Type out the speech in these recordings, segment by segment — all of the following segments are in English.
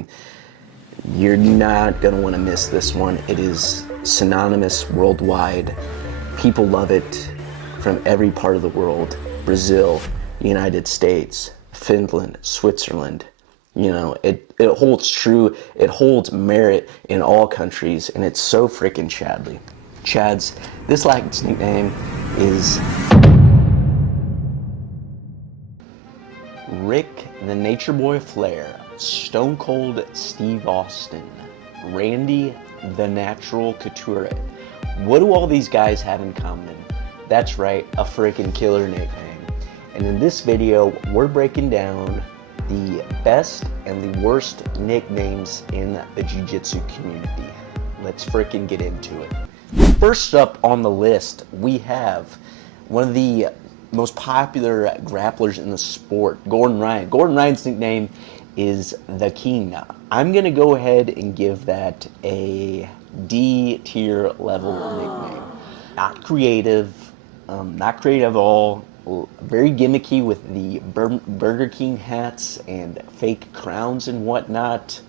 nickname. You're not going to want to miss this one. It is synonymous worldwide. People love it from every part of the world. Brazil, United States, Finland, Switzerland. You know, it holds true. It holds merit in all countries, and it's so freaking Chad's. This lact's nickname is Rick the Nature Boy Flair, Stone Cold Steve Austin, Randy the Natural Couture. What do all these guys have in common? That's right, a freaking killer nickname. And in this video, we're breaking down the best and the worst nicknames in the Jiu Jitsu community. Let's freaking get into it. First up on the list, we have one of the most popular grapplers in the sport, Gordon Ryan. Gordon Ryan's nickname is the King. I'm going to go ahead and give that a D tier level nickname. Not creative at all. Very gimmicky with the Burger King hats and fake crowns and whatnot.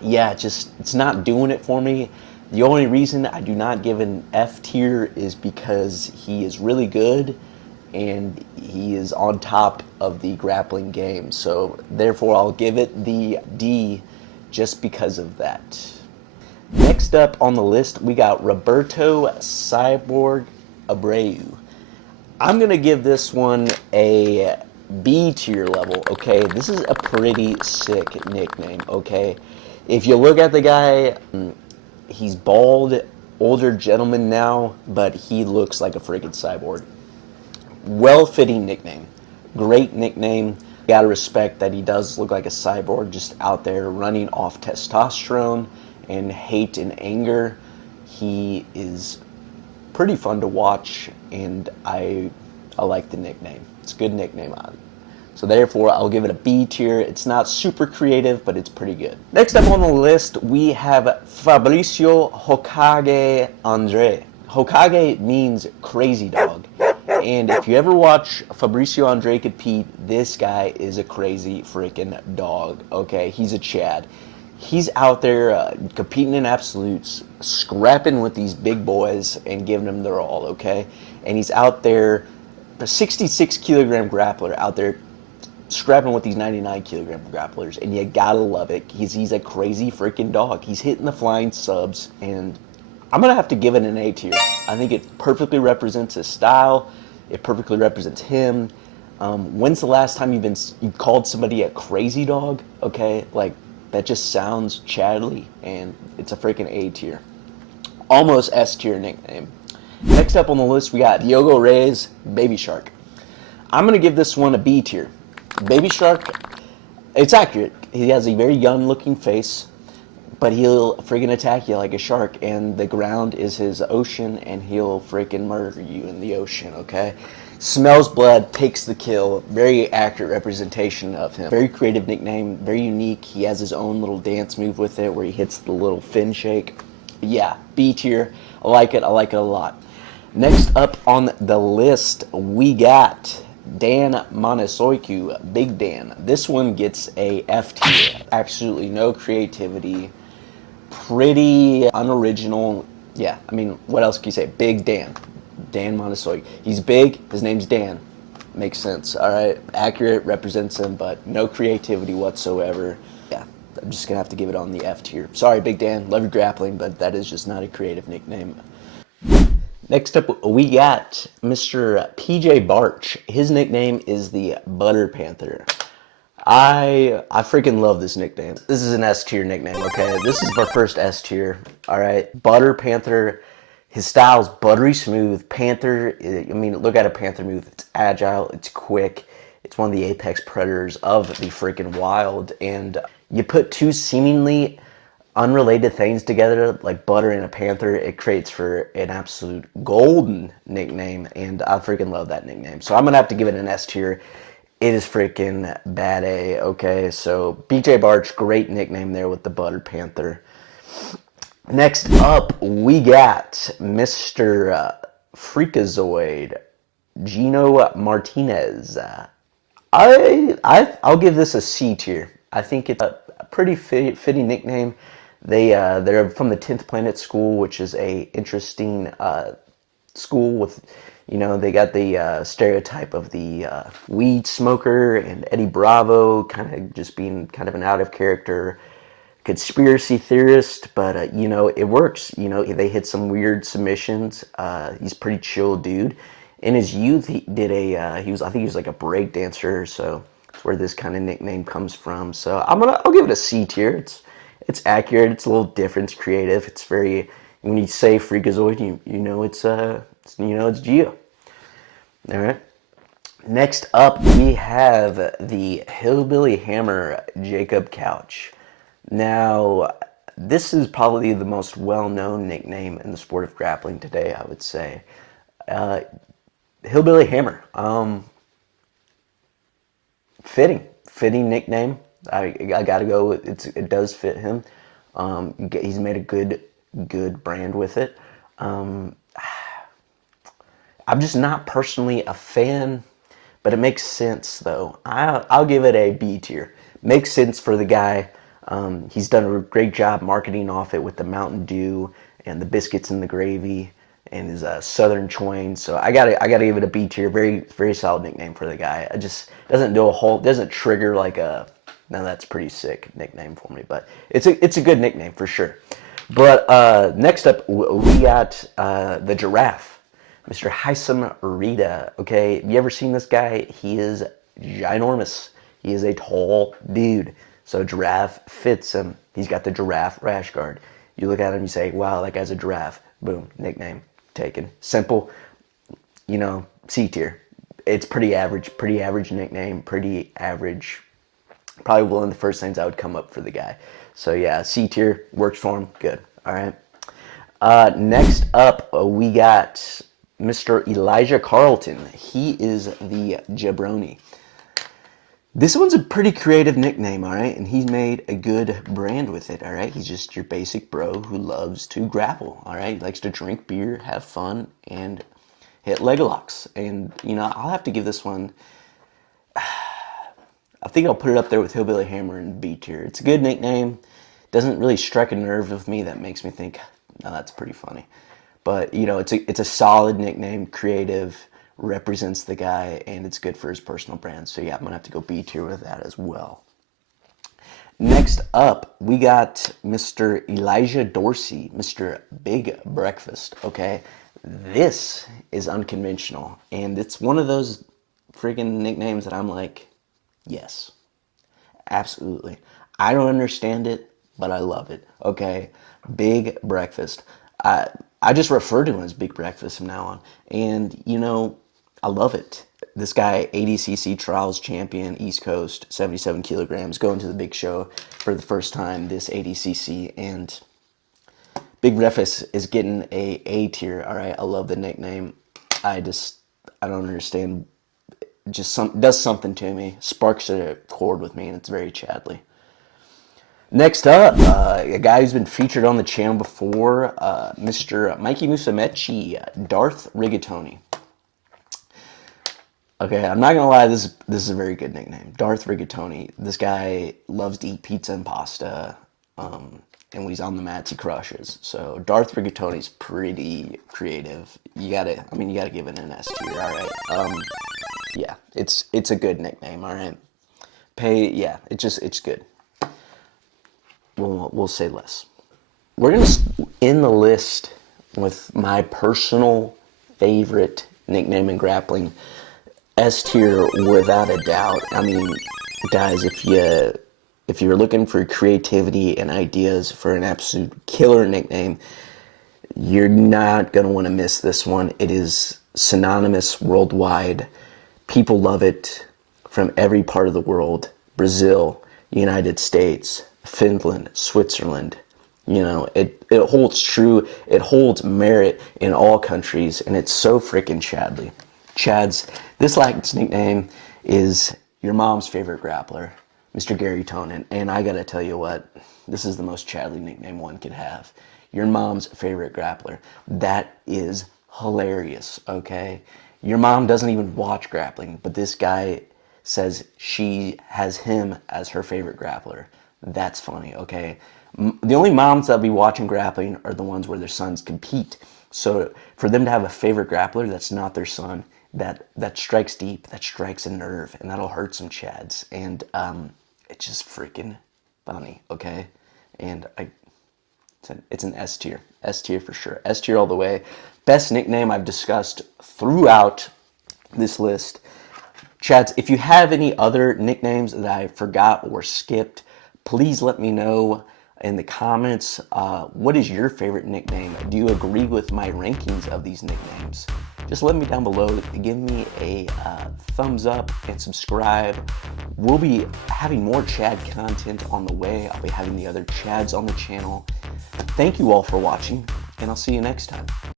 Yeah, it's not doing it for me. The only reason I do not give an F tier is because he is really good and he is on top of the grappling game. So therefore I'll give it the D just because of that. Next up on the list, we got Roberto Cyborg Abreu. I'm going to give this one a B tier level, okay? This is a pretty sick nickname, okay? If you look at the guy, he's bald, older gentleman now, but he looks like a freaking cyborg. Well-fitting nickname. Great nickname. You gotta respect that he does look like a cyborg, just out there running off testosterone and hate and anger. He is pretty fun to watch, and I like the nickname. It's a good nickname on it. So therefore, I'll give it a B tier. It's not super creative, but it's pretty good. Next up on the list, we have Fabricio Hokage Andre. Hokage means crazy dog. And if you ever watch Fabricio Andre compete, this guy is a crazy freaking dog, okay? He's a Chad. He's out there competing in absolutes, scrapping with these big boys and giving them their all, okay? And he's out there, a 66 kilogram grappler out there scrapping with these 99 kilogram grapplers, and you gotta love it. He's a crazy freaking dog. He's hitting the flying subs, and I'm gonna have to give it an A tier. I think it perfectly represents his style. It perfectly represents him. When's the last time you called somebody a crazy dog? Okay, like that just sounds Chadly, and it's a freaking A tier. Almost S tier nickname. Next up on the list, we got Diogo Reyes, Baby Shark. I'm gonna give this one a B tier. Baby Shark, it's accurate. He has a very young looking face, but he'll friggin' attack you like a shark, and the ground is his ocean, and he'll friggin' murder you in the ocean, okay? Smells blood, takes the kill. Very accurate representation of him. Very creative nickname, very unique. He has his own little dance move with it where he hits the little fin shake. But yeah, B tier. I like it a lot. Next up on the list, we got Dan Manasoiku, Big Dan. This one gets a F tier. Absolutely no creativity. Pretty unoriginal. Yeah, I mean, what else can you say? Big Dan. Dan Manasoiku. He's big. His name's Dan. Makes sense. All right. Accurate, represents him, but no creativity whatsoever. Yeah, I'm just going to have to give it on the F tier. Sorry, Big Dan. Love your grappling, but that is just not a creative nickname. Next up, we got Mr. PJ Barch. His nickname is the Butter Panther. I freaking love this nickname. This is an S tier nickname, okay? This is our first S tier, all right? Butter Panther. His style's buttery smooth. Panther, I mean, look at a Panther move. It's agile, it's quick. It's one of the apex predators of the freaking wild. And you put two seemingly unrelated things together, like butter and a panther, it creates for an absolute golden nickname, and I freaking love that nickname. So I'm gonna have to give it an S tier. It is freaking bad A, okay? So PJ Barch, great nickname there with the Butter Panther. Next up, we got Mr. Freakazoid, Gino Martinez. I'll give this a C tier. I think it's a pretty fitting nickname. They're from the 10th Planet School, which is a interesting school with, they got the stereotype of the weed smoker and Eddie Bravo kind of just being kind of an out of character conspiracy theorist, but it works. They hit some weird submissions. He's a pretty chill dude. In his youth, he did I think he was like a break dancer, so that's where this kind of nickname comes from. So I'll give it a C tier. It's accurate. It's a little different. It's creative. It's very, when you say Freakazoid, it's Geo. All right. Next up, we have the Hillbilly Hammer Jacob Couch. Now, this is probably the most well-known nickname in the sport of grappling today, I would say. Hillbilly Hammer. Fitting nickname. I gotta go. It does fit him. He's made a good brand with it. I'm just not personally a fan, but it makes sense though. I'll give it a B tier. Makes sense for the guy. He's done a great job marketing off it with the Mountain Dew and the biscuits and the gravy and his Southern Choin. So I gotta give it a B tier. Very, very solid nickname for the guy. It just doesn't trigger like a, now that's pretty sick nickname for me, but it's a good nickname for sure. But next up we got the Giraffe, Mr. Haitham Rida. Okay, have you ever seen this guy? He is ginormous. He is a tall dude. So Giraffe fits him. He's got the giraffe rash guard. You look at him, you say, wow, that guy's a giraffe. Boom, nickname taken. Simple, C tier. It's pretty average nickname, pretty average. Probably one of the first things I would come up for the guy. So yeah, C tier, works for him, good. All right. Next up, we got Mr. Elijah Carlton. He is the Jabroni. This one's a pretty creative nickname, all right? And he's made a good brand with it, all right? He's just your basic bro who loves to grapple, all right? He likes to drink beer, have fun, and hit leg locks. And, I'll have to give this one, I think I'll put it up there with Hillbilly Hammer and B tier. It's a good nickname. Doesn't really strike a nerve with me that makes me think, no, that's pretty funny. But, it's a solid nickname, creative, represents the guy, and it's good for his personal brand. So yeah, I'm gonna have to go B tier with that as well. Next up, we got Mr. Elijah Dorsey, Mr. Big Breakfast. Okay, this is unconventional, and it's one of those freaking nicknames that I'm like, yes, absolutely. I don't understand it, but I love it. Okay, Big Breakfast. I just refer to him as Big Breakfast from now on, and I love it. This guy, ADCC Trials champion, East Coast, 77 kilograms, going to the big show for the first time this ADCC, and Big Breakfast is getting A tier. All right, I love the nickname. I don't understand. Just does something to me, sparks a chord with me, and it's very Chadley. Next up, a guy who's been featured on the channel before, Mr. Mikey Musumeci, Darth Rigatoni. Okay, I'm not gonna lie, this is a very good nickname. Darth Rigatoni. This guy loves to eat pizza and pasta, and when he's on the mats, he crushes. So Darth Rigatoni's pretty creative. You gotta give it an S tier. All right. Yeah, it's a good nickname. All right. It's good. We'll say less. We're gonna end the list with my personal favorite nickname in grappling. S tier without a doubt. I mean, guys, if you're looking for creativity and ideas for an absolute killer nickname, you're not gonna want to miss this one. It is synonymous worldwide. People love it from every part of the world. Brazil, United States, Finland, Switzerland. It holds true. It holds merit in all countries, and it's so freaking Chadley. This nickname is your mom's favorite grappler, Mr. Gary Tonin. And I gotta tell you what, this is the most Chadley nickname one could have. Your mom's favorite grappler. That is hilarious, okay? Your mom doesn't even watch grappling, but this guy says she has him as her favorite grappler. That's funny, okay? The only moms that'll be watching grappling are the ones where their sons compete. So for them to have a favorite grappler that's not their son, that strikes deep, that strikes a nerve, and that'll hurt some chads. And it's just freaking funny, okay? And it's an S tier. S tier for sure. S tier all the way. Best nickname I've discussed throughout this list. Chads, if you have any other nicknames that I forgot or skipped, please let me know in the comments. What is your favorite nickname? Do you agree with my rankings of these nicknames? Just let me down below. Give me a thumbs up and subscribe. We'll be having more Chad content on the way. I'll be having the other Chads on the channel. Thank you all for watching, and I'll see you next time.